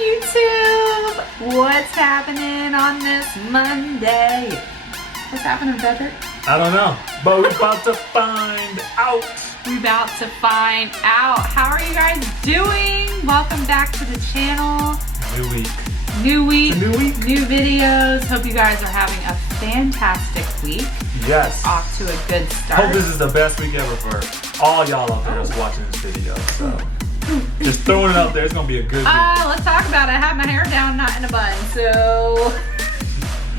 YouTube! What's happening on this Monday? What's happening, Frederick? I don't know, but we're about to find out. We're about to find out. How are you guys doing? Welcome back to the channel. New week. New week. It's a new week. New videos. Hope you guys are having a fantastic week. Yes. Off to a good start. Hope this is the best week ever for all y'all out there that's watching this video. So, just throwing it out there. It's gonna be a good week. Let's talk about it. I have my hair down, not in a bun, so.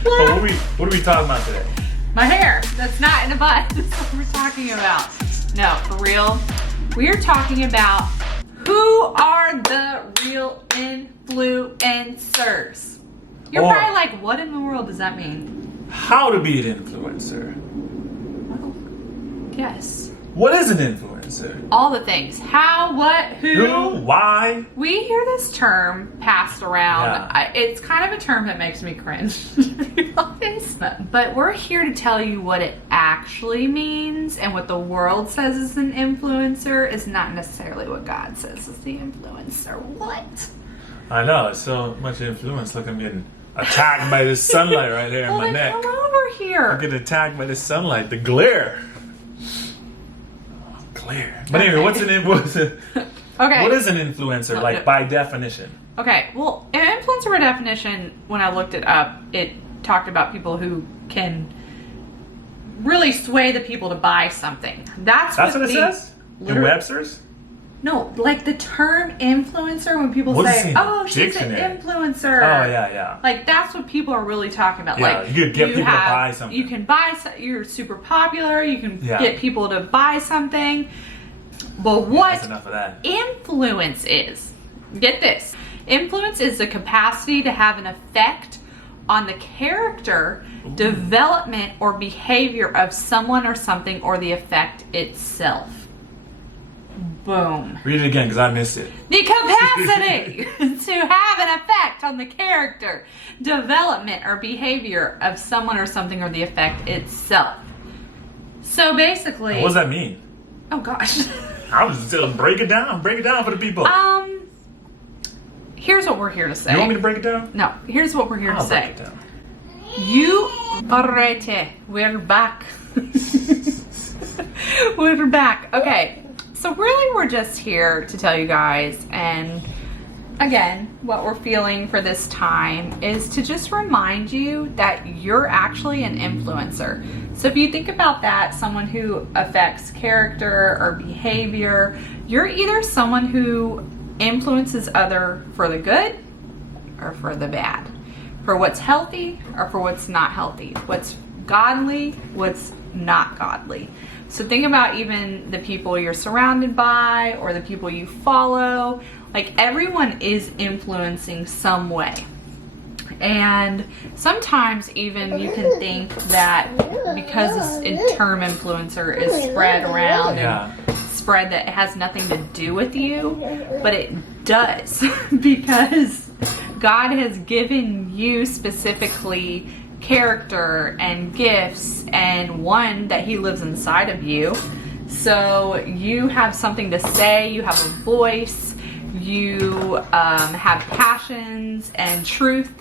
But what are we talking about today? My hair that's not in a bun. That's what we're talking about. No, for real. We're talking about who are the real influencers. You're Or probably like, what in the world does that mean? how to be an influencer. Yes. What is an influencer? All the things. How, what, Who? Why? We hear this term passed around. Yeah. It's kind of a term that makes me cringe, to be honest. But we're here to tell you what it actually means, and what the world says is an influencer is not necessarily what God says is the influencer. What? I know, it's so much influence. Look, I'm getting attacked by this sunlight right here in my neck. Come over here. I'm getting attacked by this sunlight, the glare. Glare. But anyway, what's an influencer? Okay. What is an influencer, like, by definition? Okay, well, an influencer by definition, when I looked it up, it talked about people who can really sway the people to buy something. That's what it says? In Webster's? No, like the term influencer, when people say, oh, she's an influencer. Oh, yeah. Like, that's what people are really talking about. Yeah, like, you could get people to buy something. You can buy, you're super popular, you can get people to buy something. But what that's enough of that. Influence is, get this, influence is the capacity to have an effect on the character, development, or behavior of someone or something, or the effect itself. Boom. Read it again, because I missed it. The capacity to have an effect on the character, development, or behavior of someone or something, or the effect itself. So basically... What does that mean? Oh gosh. I was just telling, break it down for the people. Here's what we're here to say. You want me to break it down? No, here's what we're here to say. Break it down. Alrighty, we're back. We're back. Okay. So really we're just here to tell you guys, and again, what we're feeling for this time is to just remind you that you're actually an influencer. So if you think about that, someone who affects character or behavior, you're either someone who influences other for the good or for the bad, for what's healthy or for what's not healthy, what's godly, what's not godly. So think about even the people you're surrounded by or the people you follow. Like, everyone is influencing some way. And sometimes even you can think that because this term influencer is spread around and spread, that it has nothing to do with you, but it does. Because God has given you specifically character and gifts, and one, that he lives inside of you. So you have something to say, you have a voice, you have passions and truth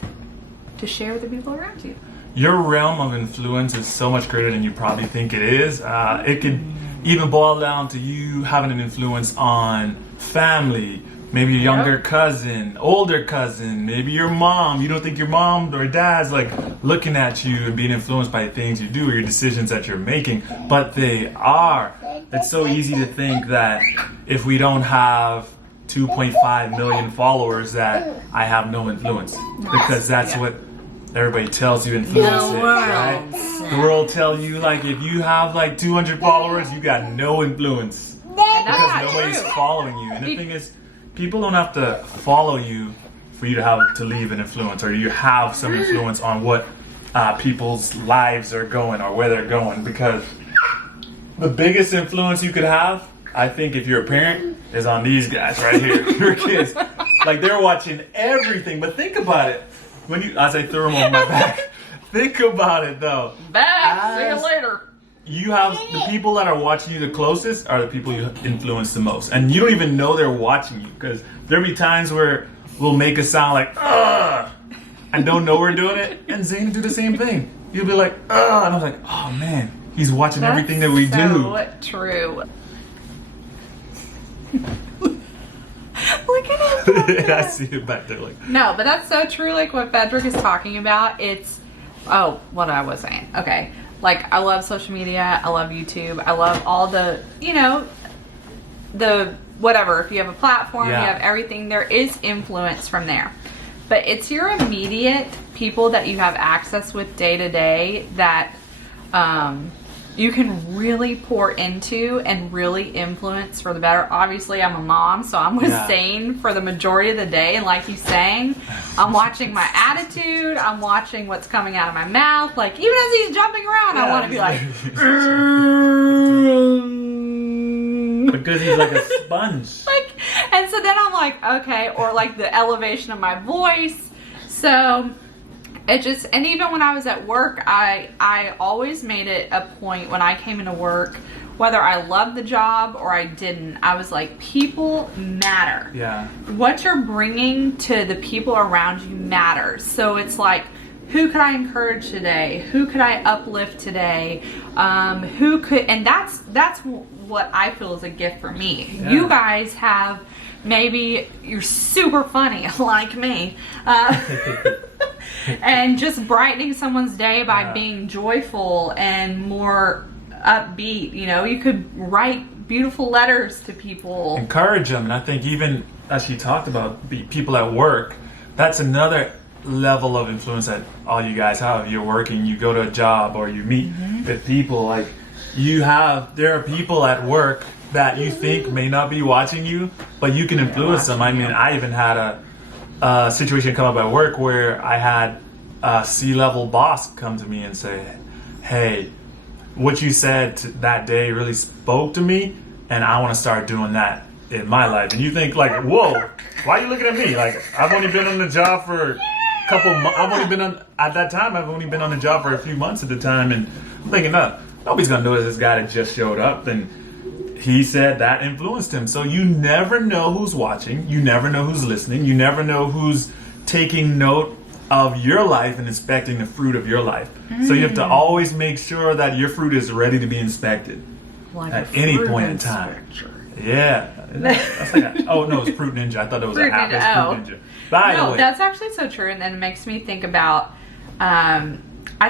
to share with the people around you. Your realm of influence is so much greater than you probably think it is. It could even boil down to you having an influence on family, maybe your younger cousin, older cousin, maybe your mom. You don't think your mom or dad's like looking at you and being influenced by the things you do or your decisions that you're making, but they are. It's so easy to think that if we don't have 2.5 million followers that I have no influence, because that's what everybody tells you influence is, right? The world tells you, like, if you have like 200 followers, you got no influence because nobody's following you. And the thing is, people don't have to follow you for you to have to leave an influence, or you have some influence on what people's lives are going or where they're going. Because the biggest influence you could have, I think, if you're a parent, is on these guys right here, your kids. Like, they're watching everything. But think about it. When you, as I throw them on my back, think about it though. Bye. See you later. you have the people that are watching you the closest are the people you influence the most, and you don't even know they're watching you, because there'll be times where we'll make a sound like "ugh," and don't know we're doing it, and Zane will do the same thing. You'll be like "ugh," and I'm like, oh man, he's watching everything that we do. So true. Look at him. I see it back there. Like, no, but that's so true. Like what Frederick is talking about. It's what I was saying. Okay. Like, I love social media, I love YouTube, I love all the, the whatever. If you have a platform, you have everything, there is influence from there. But it's your immediate people that you have access with day to day that you can really pour into and really influence for the better. Obviously, I'm a mom, so I'm with Zane for the majority of the day. And like he's saying, I'm watching my attitude. I'm watching what's coming out of my mouth. Like, even as he's jumping around, I want to be like... because he's like a sponge. And so then I'm like, okay. Or like the elevation of my voice. So... it just, and even when I was at work, I always made it a point when I came into work, whether I loved the job or I didn't, I was like, people matter. Yeah. What you're bringing to the people around you matters. So it's like, who could I encourage today? Who could I uplift today? Who could, and that's what I feel is a gift for me. Yeah. You guys have, maybe you're super funny like me. And just brightening someone's day by being joyful and more upbeat. You could write beautiful letters to people. Encourage them. And I think even as you talked about people at work, that's another level of influence that all you guys have. You're working, you go to a job, or you meet with people. Like, there are people at work that you think may not be watching you, but you can influence them. I mean, I even had a situation come up at work where I had a C-level boss come to me and say, hey, what you said that day really spoke to me, and I want to start doing that in my life. And you think like, whoa, why are you looking at me? Like, I've only been on the job for a couple months. I've only been on the job for a few months at the time, and I'm thinking, nobody's going to notice this guy that just showed up. And he said that influenced him. So you never know who's watching. You never know who's listening. You never know who's taking note of your life and inspecting the fruit of your life. So you have to always make sure that your fruit is ready to be inspected at any point in time. Yeah. That's like it's Fruit Ninja. I thought it was Fruit a app. Ninja. It's Fruit Ninja. By the way, that's actually so true. And then it makes me think about, I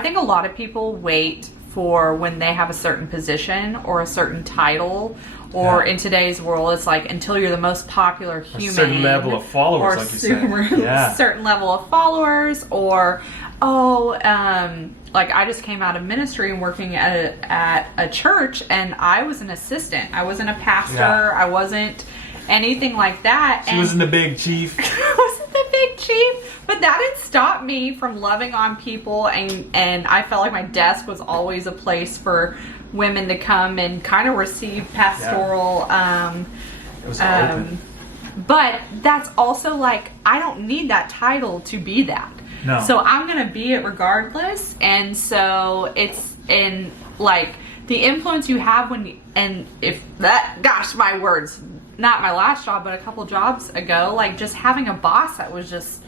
think a lot of people wait for when they have a certain position or a certain title, or in today's world, it's like until you're the most popular human, a certain level of followers, like you said, certain level of followers, or like I just came out of ministry and working at a church, and I was an assistant. I wasn't a pastor. I wasn't anything like that. She wasn't the big chief. I wasn't the big chief. But that didn't stop me from loving on people, and I felt like my desk was always a place for women to come and kind of receive pastoral. It was open. But that's also like, I don't need that title to be that. No. So I'm going to be it regardless. And so it's in like the influence you have my words, not my last job, but a couple jobs ago, like just having a boss that was just,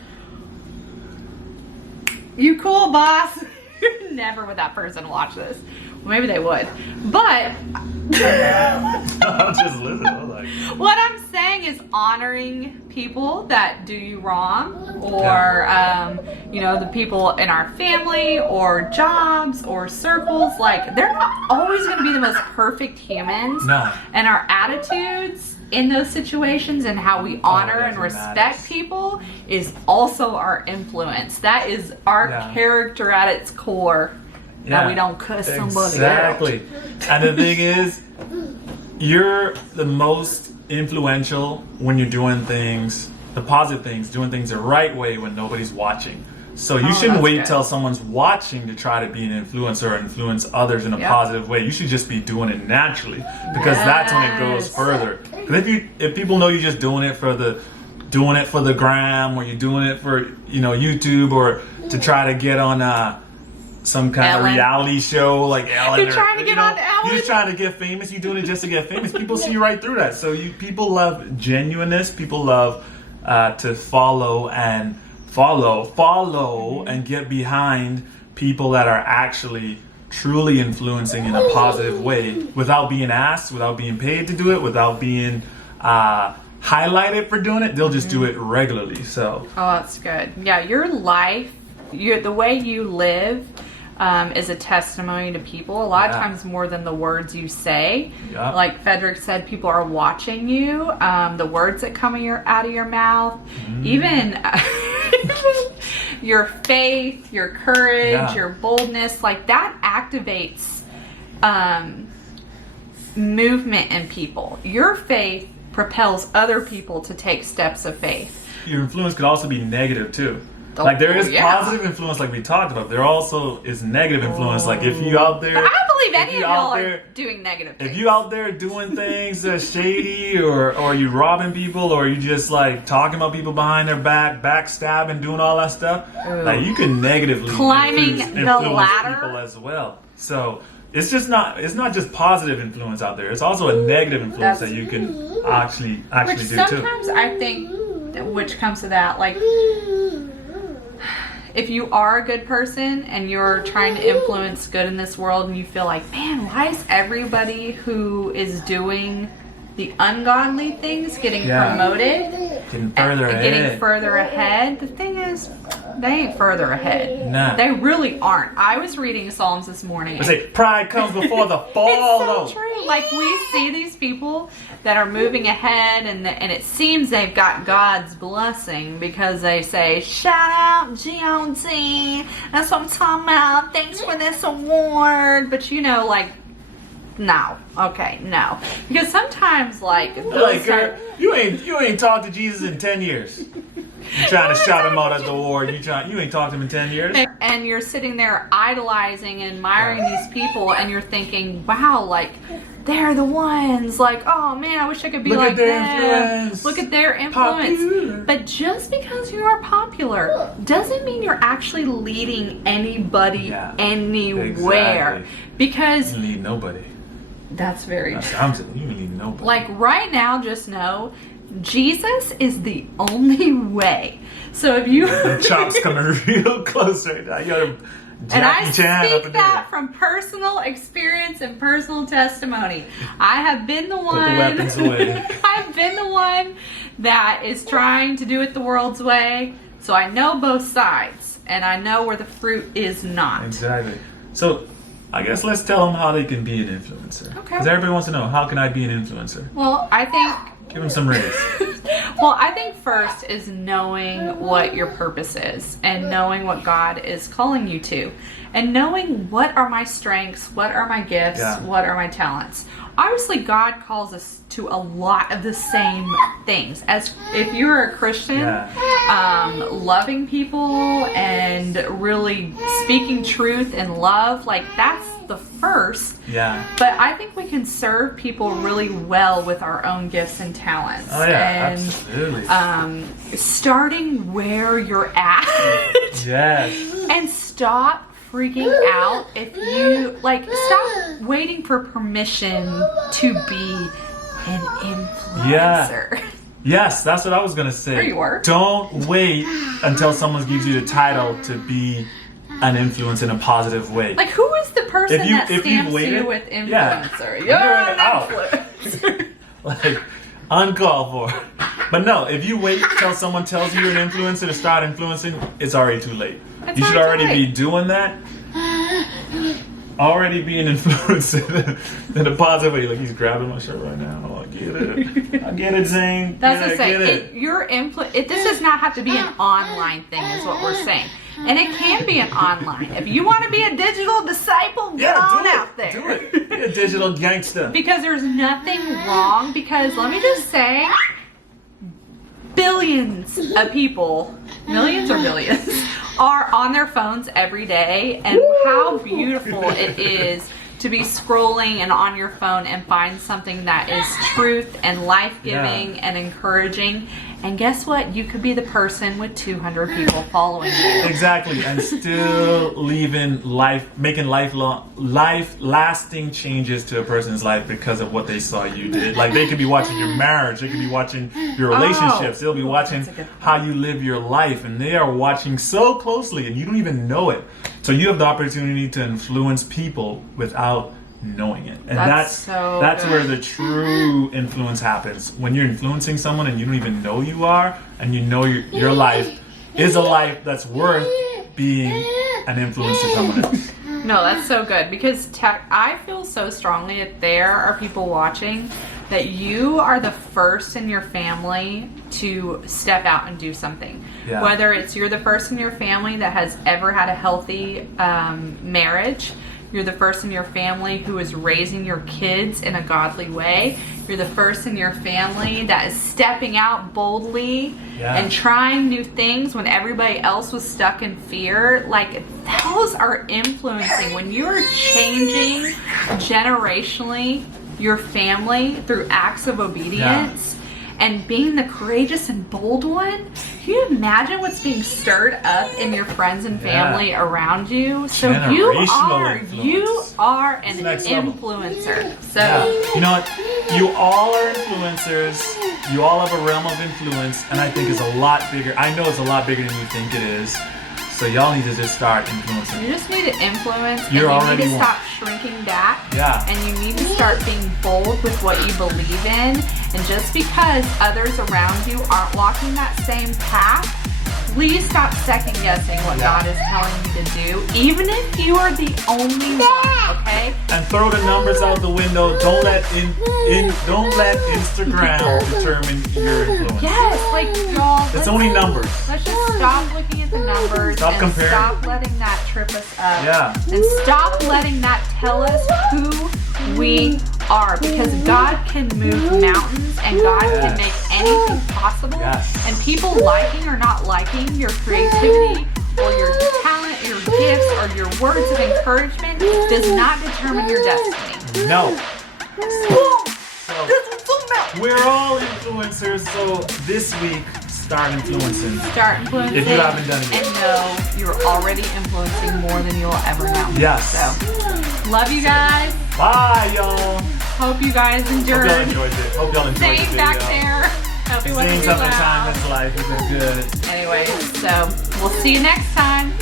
you cool, boss. Never would that person watch this. Well, maybe they would. But I'll just listen. I was like, what I'm saying is honoring people that do you wrong, or the people in our family or jobs or circles. Like, they're not always going to be the most perfect humans. No. And our attitudes in those situations and how we honor and respect people is also our influence. That is our character at its core. That we don't cuss somebody out. Exactly. And the thing is, you're the most influential when you're doing things, the positive things, doing things the right way when nobody's watching. So you shouldn't wait till someone's watching to try to be an influencer or influence others in a positive way. You should just be doing it naturally, because that's when it goes further. Because if people know you're just doing it for the gram, or you're doing it for YouTube, or to try to get on some kind Ellen. of reality show like Ellen. You're trying to get on to Ellen? You're just trying to get famous. You're doing it just to get famous. People see right through that. So people love genuineness. People love to follow and get behind people that are actually truly influencing in a positive way without being asked, without being paid to do it, without being highlighted for doing it. They'll just do it regularly. So that's good. Yeah, your life, the way you live is a testimony to people a lot of times more than the words you say. Yep. Like Frederick said, people are watching you. The words that come out of your mouth, even your faith, your courage, your boldness, like that activates movement in people. Your faith propels other people to take steps of faith. Your influence could also be negative too. Like there is positive influence, like we talked about. There also is negative influence. Like if you out there, but I don't believe any of y'all are doing negative things. If you out there doing things that's shady, or you robbing people, or you just like talking about people behind their back, backstabbing, doing all that stuff, like you can negatively climbing influence the ladder people as well. So it's not just positive influence out there. It's also a negative influence that you can actually do too. Sometimes I think, which comes to that, like, if you are a good person and you're trying to influence good in this world and you feel like, man, why is everybody who is doing the ungodly things getting promoted, getting further ahead? The thing is, they ain't further ahead. Nah. They really aren't. I was reading Psalms this morning. I say pride comes before the fall. It's so true. Like we see these people that are moving ahead, and it seems they've got God's blessing because they say, "Shout out GOD." That's what I'm talking about. Thanks for this award. But no. Okay, no. Because sometimes, you ain't talked to Jesus in 10 years. You're trying to shout him out at the award. You ain't talked to him in 10 years. And you're sitting there idolizing and admiring these people, and you're thinking, wow, like, they're the ones. Like, oh man, I wish I could be like them. Look at their influence. Popular. But just because you are popular doesn't mean you're actually leading anybody anywhere. Exactly. Because you lead nobody. That's very true. I'm saying you lead nobody. Like right now, just know Jesus is the only way. So if you the chops coming real close right now. And I speak that from personal experience and personal testimony. I have been the one. Put the weapons away. I've been the one that is trying to do it the world's way. So I know both sides, and I know where the fruit is not. Exactly. So I guess let's tell them how they can be an influencer. Okay. Because everybody wants to know, how can I be an influencer? Well, I think... Give them some raise. Well, I think first is knowing what your purpose is and knowing what God is calling you to and knowing what are my strengths, what are my gifts, what are my talents. Obviously, God calls us to a lot of the same things. As if you're a Christian, loving people and really speaking truth and love, like that's the first. Yeah. But I think we can serve people really well with our own gifts and talents. Oh yeah, and, absolutely. Starting where you're at. Yes. And stop freaking out if you stop waiting for permission to be an influencer. Yeah. Yes, that's what I was gonna say. There you are. Don't wait until someone gives you the title to be an influence in a positive way. Like, who is the person that stamps you with influencer? You're an influencer. Like, uncalled for. But no, if you wait till someone tells you you're an influencer to start influencing, it's already too late. You should already be doing that. Already being influenced in a positive way. Like, he's grabbing my shirt right now. Oh, I get it. I get it, Zane. That's what I'm saying. This does not have to be an online thing, is what we're saying. And it can be an online. If you want to be a digital disciple, get on out there. Do it. Be a digital gangster. Because there's nothing wrong. Because let me just say, billions of people, millions or billions, are on their phones every day. And how beautiful it is to be scrolling and on your phone and find something that is truth and life-giving and encouraging. And guess what? You could be the person with 200 people following you. Exactly, and still making lasting changes to a person's life because of what they saw you did. Like they could be watching your marriage, they could be watching your relationships, they'll be watching how you live your life, and they are watching so closely, and you don't even know it. So you have the opportunity to influence people without knowing it, and that's where the true influence happens. When you're influencing someone and you don't even know you are, and you know your life is a life that's worth being an influence to someone else. No, that's so good, because I feel so strongly that there are people watching that you are the first in your family to step out and do something. Yeah. Whether it's you're the first in your family that has ever had a healthy marriage, you're the first in your family who is raising your kids in a godly way. You're the first in your family that is stepping out boldly and trying new things when everybody else was stuck in fear. Like, those are influencing. When you're changing generationally your family through acts of obedience and being the courageous and bold one, can you imagine what's being stirred up in your friends and family around you? So you are an influencer. So you know what? You all are influencers. You all have a realm of influence, and I think it's a lot bigger. I know it's a lot bigger than you think it is. So y'all need to just start influencing. You just need to influence. You're and you already need to stop shrinking back. Yeah. And you need to start being bold with what you believe in. And just because others around you aren't walking that same path, please stop second guessing what God is telling you to do, even if you are the only one, okay? And throw the numbers out the window. Don't let Instagram determine your influence. Yes, like y'all. It's only numbers. Let's just stop looking at the numbers Stop and comparing. stop letting that trip us up. Yeah. And stop letting that tell us who we are, because God can move mountains and God can make anything possible. Yes. And people liking or not liking your creativity or your talent, your gifts, or your words of encouragement does not determine your destiny. No. So, we're all influencers, so this week, start influencing. Start influencing. If you haven't done it yet. And know you're already influencing more than you'll ever know. Yes. So, love you guys. Bye, y'all. Hope you guys endured. Hope y'all enjoyed it. Hope y'all enjoyed the Staying video. back there. Hope it wasn't Seeing too something loud. time in life has been good. Anyway, so we'll see you next time.